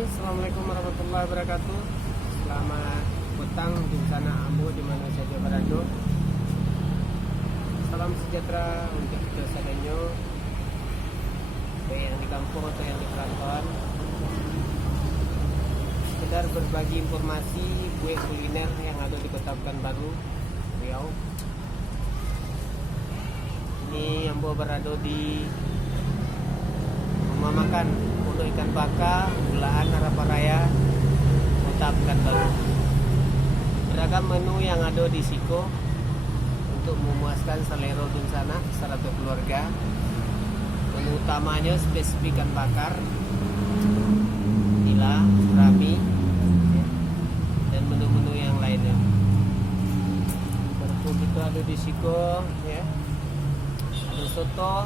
Oke, assalamualaikum warahmatullahi wabarakatuh. Selamat petang di sana Ambo di mana saja berada. Salam sejahtera untuk kita seadanya, baik yang di kampung atau yang di perantauan. Sekedar berbagi informasi kue kuliner yang ada di Kota Pekanbaru, Riau. Ini Ambo berada di rumah makan Pulau Ikan Baka, Gulaan Harapan Raya, Kota Pekanbaru. Beragam menu yang ada di Siko untuk memuaskan selera dunsana satu keluarga. Menu utamanya spesifik ikan bakar, nila, rami, dan menu-menu yang lainnya. Berikut itu ada di Siko, ya. Ada soto,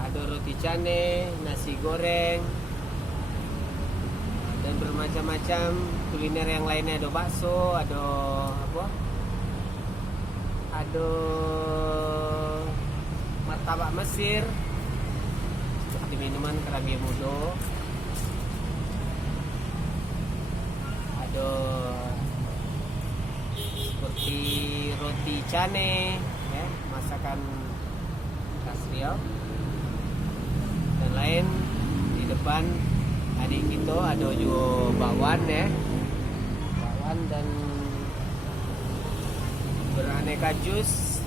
ada roti cane, nasi goreng, dan bermacam-macam kuliner yang lainnya. Ada bakso, ada apa? Ada martabak Mesir, seperti minuman kerabia mudo. Ada seperti roti cane, ya, masakan khas Riau. Dan lain di depan adik kita ada juga bakwan, ya, bakwan dan beraneka jus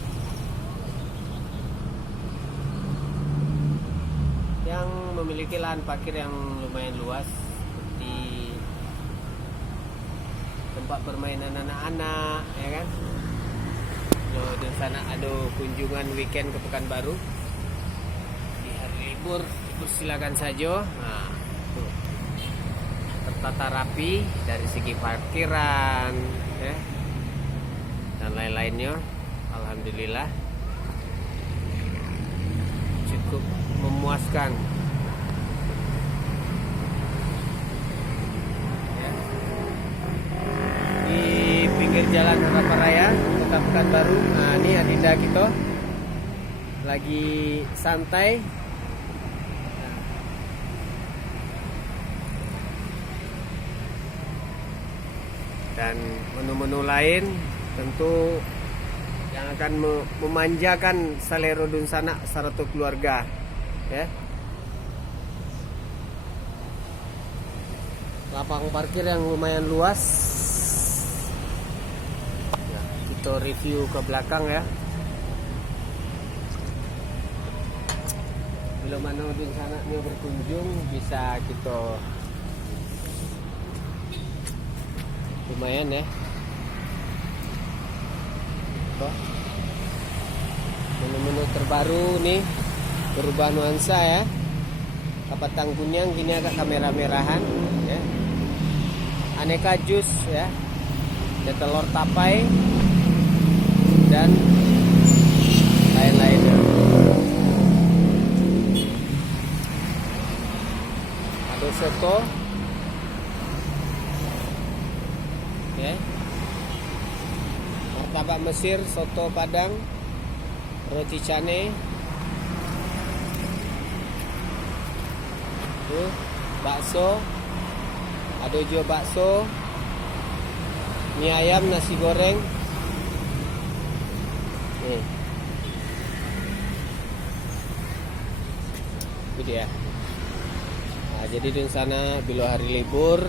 yang memiliki lahan parkir yang lumayan luas, seperti tempat permainan anak-anak, ya kan. Di sana ada kunjungan weekend ke Pekanbaru di hari libur, silakan saja. Nah, tuh, tertata rapi dari segi parkiran, ya, dan lain-lainnya. Alhamdulillah cukup memuaskan, ya. Di pinggir jalan Harapan Raya Kota Pekanbaru. Nah, ini adinda kita lagi santai. Dan menu-menu lain tentu yang akan memanjakan selera dunsana satu keluarga, ya. Lapang parkir yang lumayan luas. Ya, kita review ke belakang, ya. Bila mana dunsana dia berkunjung, bisa kita lumayan, ya. Menu-menu terbaru nih berubah nuansa, ya. Kapatang kunyang gini agak kamera merahan, ya. Aneka jus, ya. Ada telur tapai dan lain-lainnya. Ada soto, ya. Martabak Mesir, soto Padang, roti cane, tuh, bakso, ada juga bakso, mie ayam, nasi goreng, nih, itu dia. Nah, jadi di sana bila hari libur,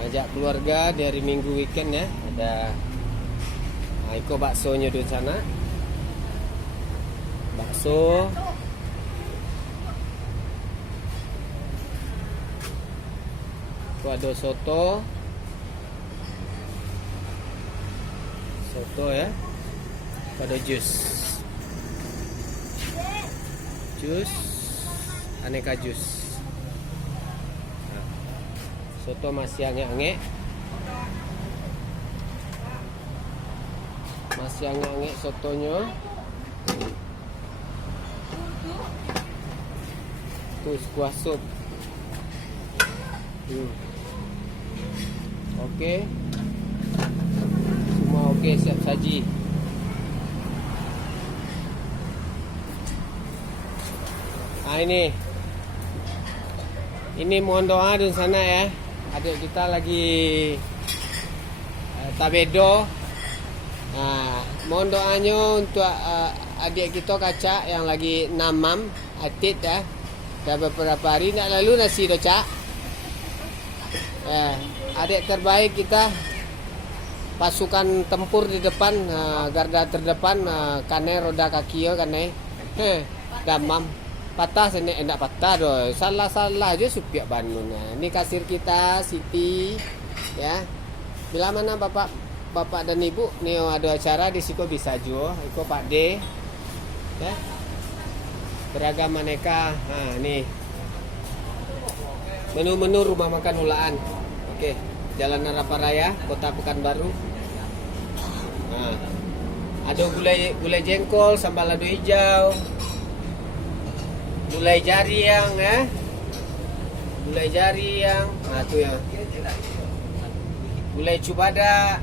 ajak keluarga dari minggu weekend, ya. Ada iko baksonya di sana. Bakso. Itu ada soto. Soto, ya. Itu ada jus. Jus. Aneka jus. Soto masih ange-ange, sotonya. Tuh kuah sup. Oke. Semua oke, siap saji. Nah ini mohon doa di sana ya. Adik kita lagi tabedo. Nah, mohon doanya untuk adik kita Kaca yang lagi namam atit ya. Dah beberapa hari nak lalu nasi do Cak. Adik terbaik kita, pasukan tempur di depan, garda terdepan, kane roda kaki yo kane. Damam patah sini enggak patah doh. Salah aja supiak Bandung. Nah, ini kasir kita Siti ya. Bila mana Bapak dan Ibu nih ada acara di siko bisa jo, iko Pak D. Ya. Beragam aneka. Nah, nih. Menu-menu rumah makan Hulaan. Oke, Jalan Haraparaya, Kota Pekanbaru. Nah, ada gulai jengkol, sambal lado hijau, gulai jariang ya. Gulai jariang. Nah, tuh ya. Gulai cubada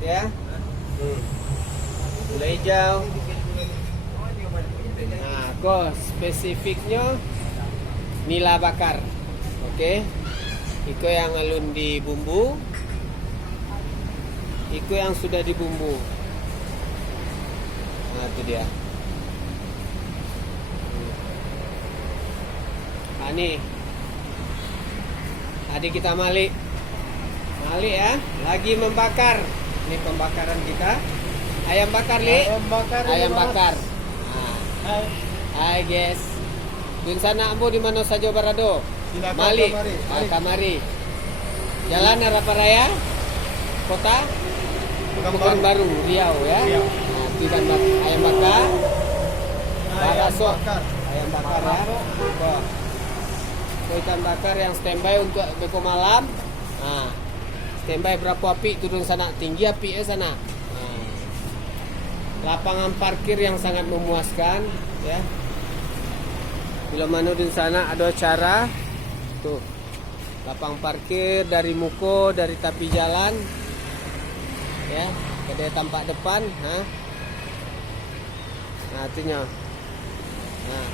ya. Gulai hijau. Nah, kok spesifiknya nila bakar. Oke. Iko yang alun di bumbu. Iko yang sudah dibumbu. Nah, itu dia. Nah, nih. Adik kita Malik ya, lagi membakar. Ini pembakaran kita. Ayam bakar, Li. Ayam bakar. Nah. Hai guys. Dun sana ambo di mana saja barado. Silakan Malik. kamari. Jalan Haraparaya, Kota Pekanbaru, Riau ya. Riau. Nah, itu ikan ayam bakar. Baraso. Ayam bakar ya. Itu ikan bakar yang standby untuk beko malam. Nah, standby berapa api turun sana, tinggi api ya sana. Nah, lapangan parkir yang sangat memuaskan ya. Bila mana di sana ada acara tuh, lapang parkir dari muko, dari tepi jalan ya, kedai tampak depan. Nah itunya. Nah,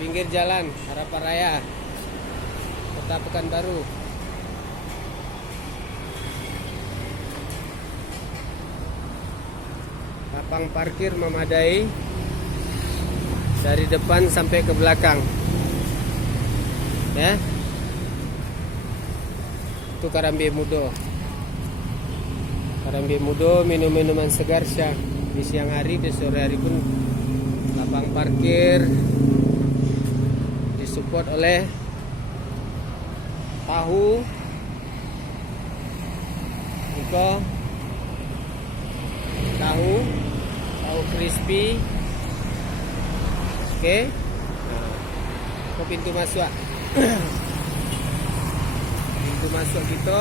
pinggir jalan Haraparaya, Kota Pekanbaru. Lapang parkir memadai dari depan sampai ke belakang ya. Itu Karambe Mudo. Karambe Mudo, minum-minuman segar di siang hari, di sore hari pun lapang parkir disupport oleh tahu Iko, tahu crispy. Oke. Nah, ke pintu masuk. Pintu masuk gitu.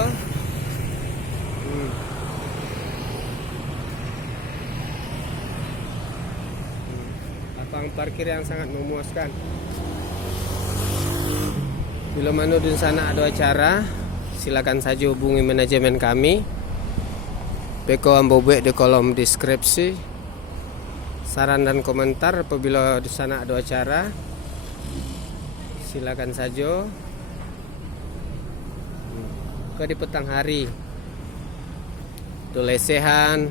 Lapang parkir yang sangat memuaskan. Bila mana di sana ada acara, silakan saja hubungi manajemen kami. Beko ambobek di kolom deskripsi. Saran dan komentar apabila di sana ada acara, silakan saja. Ke di petang hari itu lesehan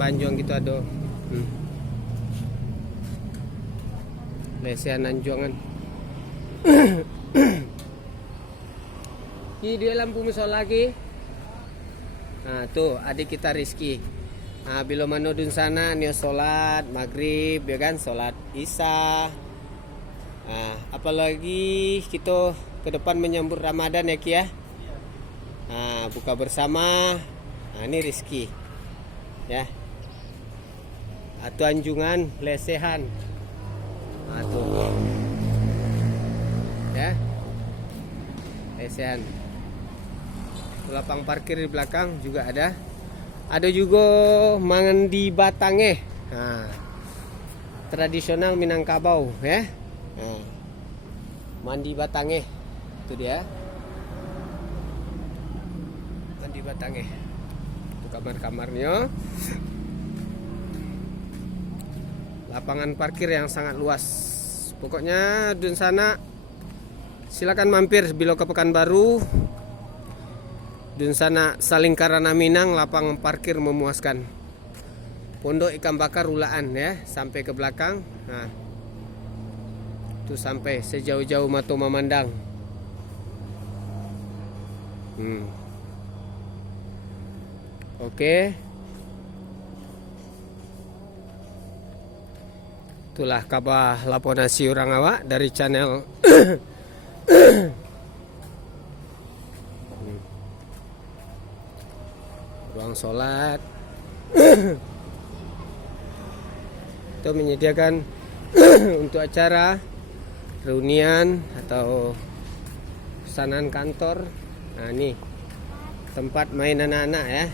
Banjuang gitu ada. Lesehan Anjuangan. Ini dia lampu musola lagi. Nah tuh adik kita Rizky. Nah bila mana dun sana nih sholat maghrib ya kan, sholat isya. Nah apalagi kita ke depan menyambut Ramadan ya Ki ya. Nah buka bersama. Nah ini Rizky ya. Atau Anjungan lesehan. Nah tuh ya, lesehan. Lapang parkir di belakang juga ada. Ada juga mandi batange. Nah, tradisional Minangkabau ya. Nah, mandi batange itu dia. Mandi batange. Itu kamar-kamarnya. lapangan parkir yang sangat luas. Pokoknya Dun Sana silakan mampir bila ke Pekanbaru. Dun Sana Salingkarana Minang, lapangan parkir memuaskan. Pondok ikan bakar Ulaan ya, sampai ke belakang. Nah, itu sampai sejauh-jauh mata memandang. Oke. Itulah kabar laponasi orang awak dari channel ruang sholat. Itu menyediakan untuk acara reunian atau pesanan kantor. Nah, ini tempat main anak-anak ya.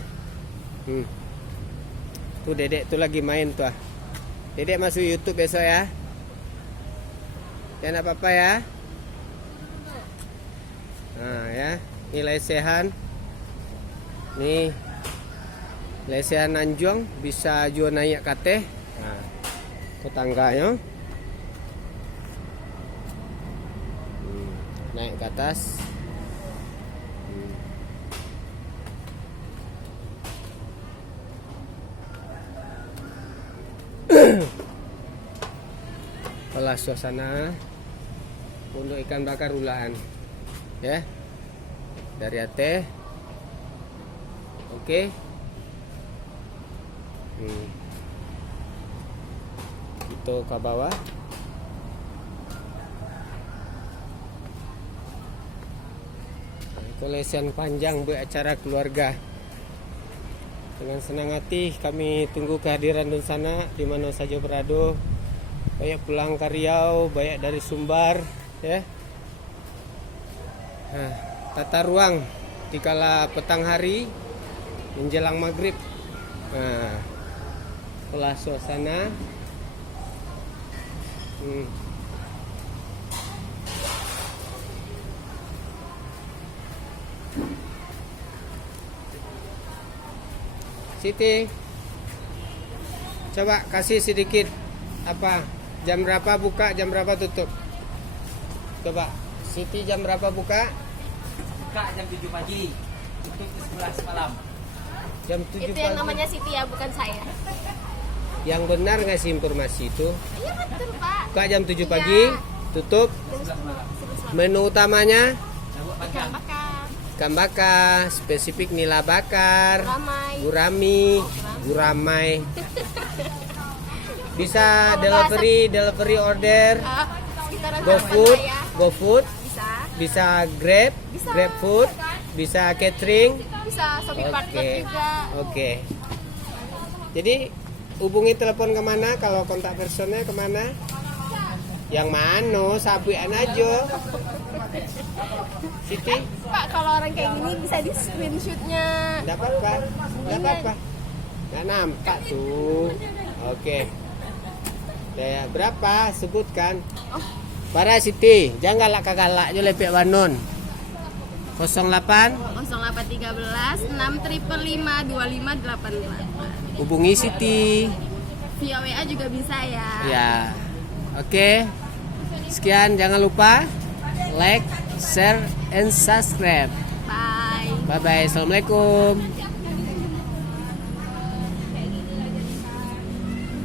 Tuh dedek tuh lagi main tuh. Dedek masuk YouTube besok ya. Jangan apa-apa ya. Nah ya, ini lesehan. Nih lesehan Nanjong bisa jual naik kate. Nah, ke tangganya. Naik ke atas. Itulah suasana untuk ikan bakar Ulaan ya, dari Aceh. Oke. Itu ke bawah. Itu lesen panjang buat acara keluarga. Dengan senang hati kami tunggu kehadiran Dun Sana di mana saja berada. Banyak pulang ke Riau, banyak dari Sumbar ya. Nah, tata ruang dikala petang hari menjelang maghrib. Nah, itulah suasana. Siti, coba kasih sedikit apa, jam berapa buka, jam berapa tutup? Coba Siti, jam berapa buka? Buka jam 7 pagi, tutup 11 malam. Jam 7 itu pagi. yang namanya Siti ya, bukan saya. Yang benar nggak sih informasi itu? Iya betul Pak. Buka jam 7 pagi, tutup. 11 malam. Menu utamanya Ikan bakar, ikan bakar, spesifik nila bakar, ramai. gurami, guramai. Bisa delivery order, Sekitaran GoFood, harapan saya. GoFood, Bisa. bisa Grab, Bisa. GrabFood, bisa catering. Bisa Shopee Partner juga. Oke. Jadi hubungi telepon kemana? Kalau kontak personnya kemana? Yang mana? Sabuan aja. Siti, Pak, kalau orang kayak gini bisa di screenshotnya. enggak apa-apa. Enggak apa-apa. Nggak nampak tuh. Oke. Ya, berapa? Sebutkan. Para Siti, jangan galak-galak aja lepek Banon. 08 0813 655 2588. hubungi Siti. Via WA juga bisa ya. Ya. Oke. Sekian, jangan lupa like, share, and subscribe. Bye. Bye bye. Assalamualaikum.